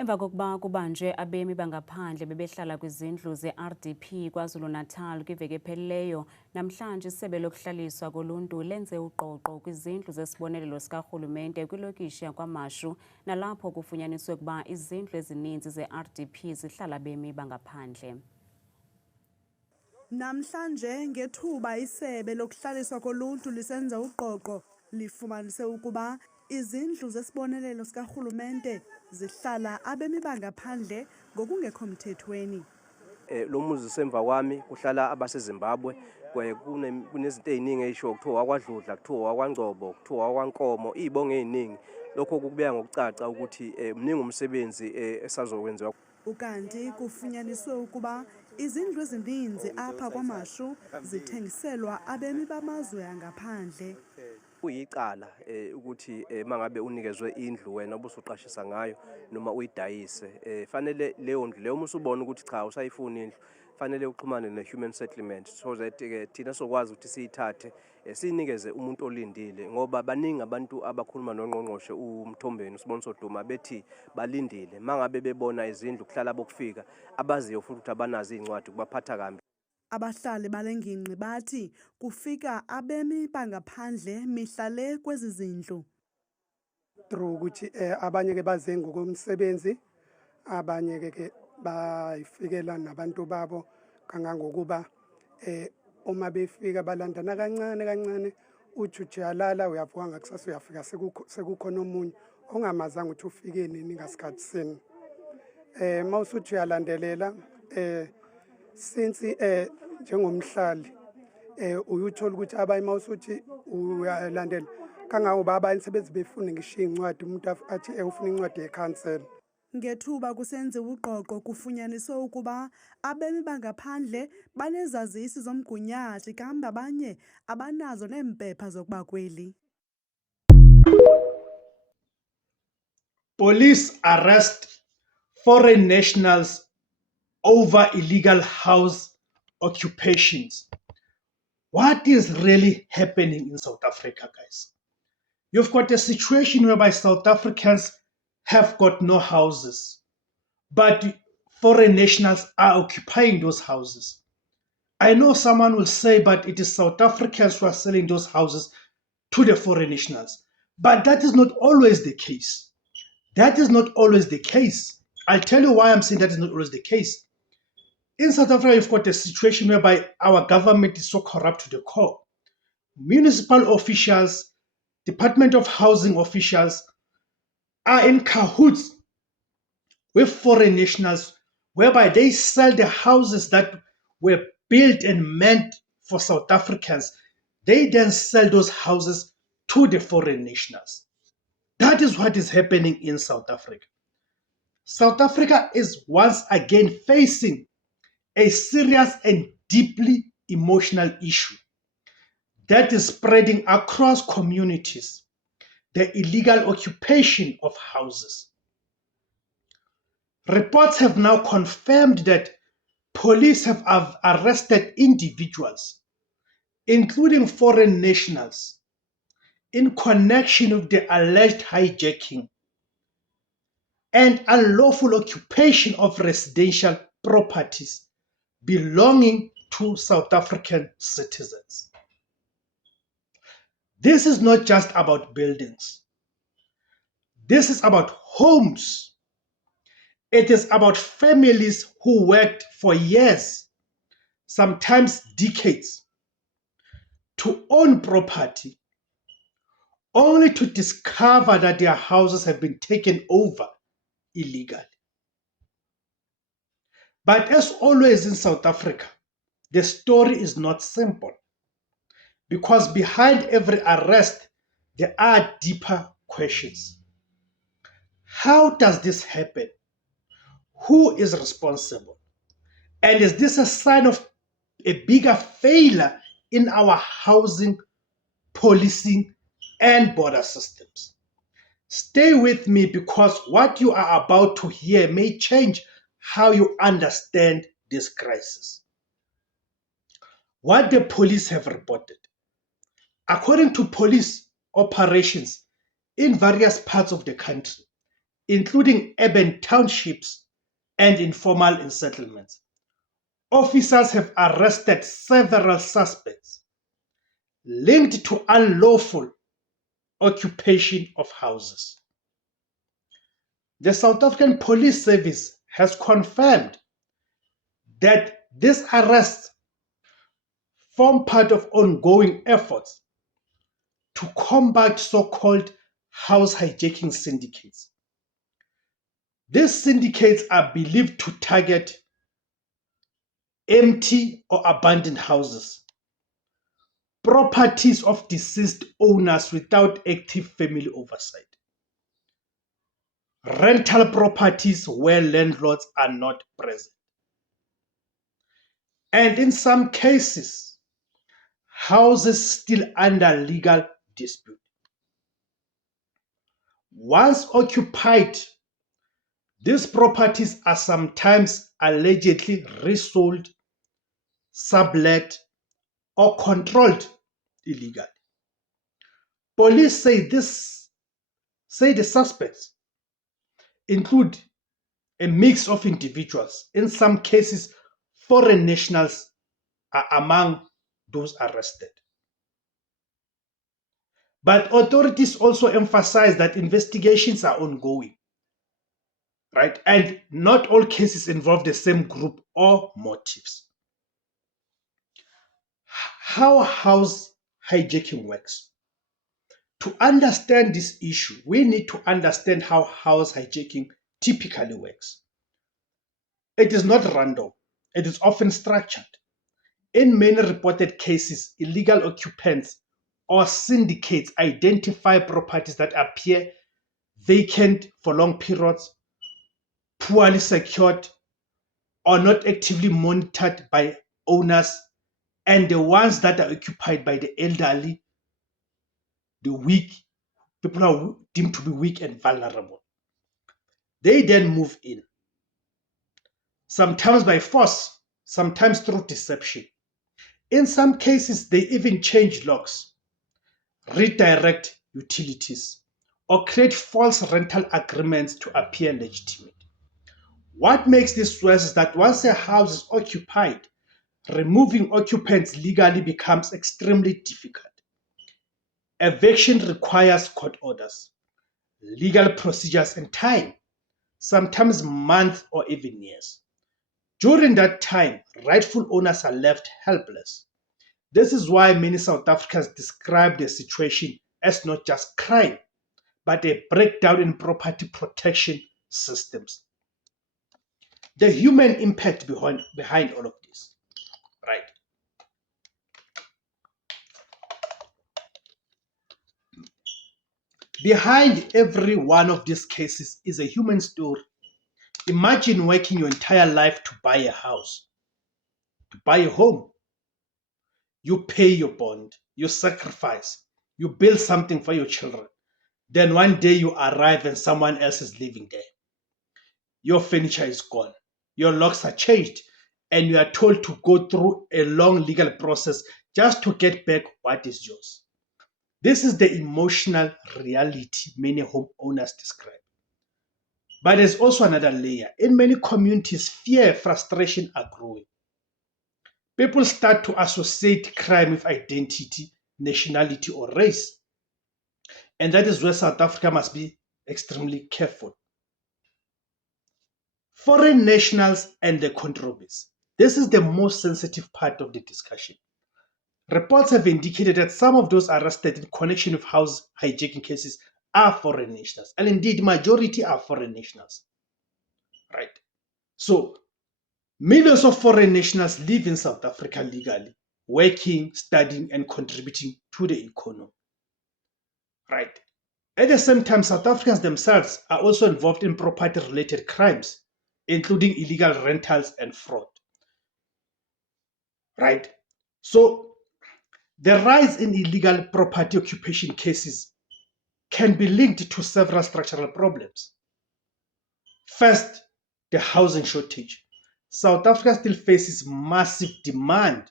Emva kokuba kubanjwe abemi bangaphandle bebehlala kwizindlu ze-RDP KwaZulu-Natal kwiveki ephelileyo, namhlanje isebe lokuhlaliswa koluntu lenze uqoqo kwizindlu zesibonelelo sikarhulumente kwilokishi yakwaMashu, nalapho kufunyaniswe ukuba izindlu ezininzi ze-RDP zihlala abemi bangaphandle. Namhlanje ngethuba isebe lokuhlaliswa koluntu lisenza uqoqo lifumanise ukuba izindlu zesibonelelo sikarhulumente zihlala abemi bangaphandle ngokungekho mthethweni. Lo muzi semva kwami kuhlala abaseZimbabwe kunezinto eziningi eyisho kuthiwa wakwaDludla, kuthiwa wakwaNgcobo, kuthiwa wakwaNkomo, izibongo eziningi. Lokho kubeka ngokucaca ukuthi mningi umsebenzi esazokwenziwa. Ukanti kufunyaniswe ukuba izindlu ezininzi apha kwaMashu zithengiselwa abemi bamazwe angaphandle. Kuyicala ukuthi mangabe unikezwe indlu wena obusuqashisa ngayo noma uyidayise, fanele leyo ndlu leyo musubona ukuthi cha usayifuna indlu, fanele uxhumane ne-Human Settlement so that thina sokwazi ukuthi siyithathe sinikeze umuntu olindile, ngoba baningi abantu abakhuluma noNgqongqoshe uMthombeni uSiboniso Duma bethi balindile mangabe bebona izindlu kuhlala bokufika abaziyo futhi ukuthi abanazo izincwadi kubaphatha kambi. Abahlali balengingqi bathi kufika abemi bangaphandle mihla le kwezi zindlu. Through ukuthi abanye ke baze ngokomsebenzi, abanye ke bayifikela nabantu babo kangangokuba uma befika balandana kancane kancane, uthi uyalala uyavuka ngakusasa uyafika sekukhona omunye ongamazanga ukuthi ufike nini ngasikhathi sini. Mawusuthi uyalandelela since njengomhlali uyuthola ukuthi abanye mawusuthi uyalandela kangangoba abanye sebezi befuna ngisho incwadi umuntu athi ufuna incwadi yeCouncil. Ngethuba kusenziwa uqoqo kufunyaniswe ukuba abemi bangaphandle banezazisi zomgunyathi kambe abanye abanazo neempepha zokuba kweli. Police arrest foreign nationals over illegal house occupations. What is really happening in South Africa, guys? You've got a situation whereby South Africans have got no houses, but foreign nationals are occupying those houses. I know someone will say, but it is South Africans who are selling those houses to the foreign nationals. But that is not always the case. That is not always the case. I'll tell you why I'm saying that is not always the case. In South Africa, you've got a situation whereby our government is so corrupt to the core. Municipal officials, Department of Housing officials are in cahoots with foreign nationals, whereby they sell the houses that were built and meant for South Africans. They then sell those houses to the foreign nationals. That is what is happening in South Africa. South Africa is once again facing a serious and deeply emotional issue that is spreading across communities: the illegal occupation of houses. Reports have now confirmed that police have arrested individuals, including foreign nationals, in connection with the alleged hijacking and unlawful occupation of residential properties belonging to South African citizens. This is not just about buildings. This is about homes. It is about families who worked for years, sometimes decades, to own property, only to discover that their houses have been taken over illegally. But as always in South Africa, the story is not simple, because behind every arrest, there are deeper questions. How does this happen? Who is responsible? And is this a sign of a bigger failure in our housing, policing, and border systems? Stay with me, because what you are about to hear may change how you understand this crisis. What the police have reported. According to police operations in various parts of the country, including urban townships and informal settlements. Officers have arrested several suspects linked to unlawful occupation of houses. The South African Police Service has confirmed that these arrests form part of ongoing efforts to combat so-called house hijacking syndicates. These syndicates are believed to target empty or abandoned houses, properties of deceased owners without active family oversight, rental properties where landlords are not present, and in some cases, houses still under legal dispute. Once occupied, these properties are sometimes allegedly resold, sublet, or controlled illegally. Police say the suspects include a mix of individuals. In some cases, foreign nationals are among those arrested. But authorities also emphasize that investigations are ongoing, right? And not all cases involve the same group or motives. How house hijacking works. To understand this issue, we need to understand how house hijacking typically works. It is not random. It is often structured. In many reported cases, illegal occupants or syndicates identify properties that appear vacant for long periods, poorly secured, or not actively monitored by owners, and the ones that are occupied by the elderly, the weak, people who are deemed to be weak and vulnerable. They then move in, sometimes by force, sometimes through deception. In some cases, they even change locks, redirect utilities, or create false rental agreements to appear legitimate. What makes this worse is that once a house is occupied, removing occupants legally becomes extremely difficult. Eviction requires court orders, legal procedures, and time, sometimes months or even years. During that time, rightful owners are left helpless. This is why many South Africans describe the situation as not just crime, but a breakdown in property protection systems. The human impact behind all of this, right? Behind every one of these cases is a human story. Imagine working your entire life to buy a house, to buy a home. You pay your bond, you sacrifice, you build something for your children. Then one day you arrive and someone else is living there. Your furniture is gone, your locks are changed, and you are told to go through a long legal process just to get back what is yours. This is the emotional reality many homeowners describe. But there's also another layer. In many communities, fear and frustration are growing. People start to associate crime with identity, nationality, or race. And that is where South Africa must be extremely careful. Foreign nationals and the controversy. This is the most sensitive part of the discussion. Reports have indicated that some of those arrested in connection with house hijacking cases are foreign nationals, and indeed, majority are foreign nationals. Right? So, millions of foreign nationals live in South Africa legally, working, studying, and contributing to the economy. Right? At the same time, South Africans themselves are also involved in property-related crimes, including illegal rentals and fraud. Right? So, the rise in illegal property occupation cases can be linked to several structural problems. First, the housing shortage. South Africa still faces massive demand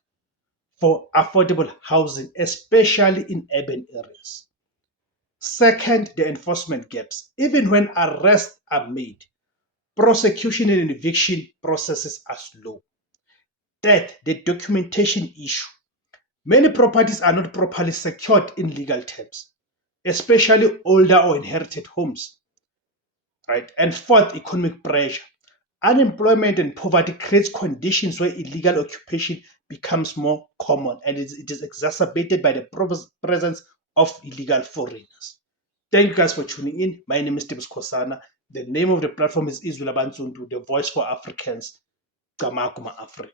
for affordable housing, especially in urban areas. Second, the enforcement gaps. Even when arrests are made, prosecution and eviction processes are slow. Third, the documentation issue. Many properties are not properly secured in legal terms, especially older or inherited homes. Right? And fourth, economic pressure. Unemployment and poverty creates conditions where illegal occupation becomes more common, and it is exacerbated by the presence of illegal foreigners. Thank you guys for tuning in. My name is Tibbs Kosana. The name of the platform is Izula Bantundu, the voice for Africans, Kamakuma Africa.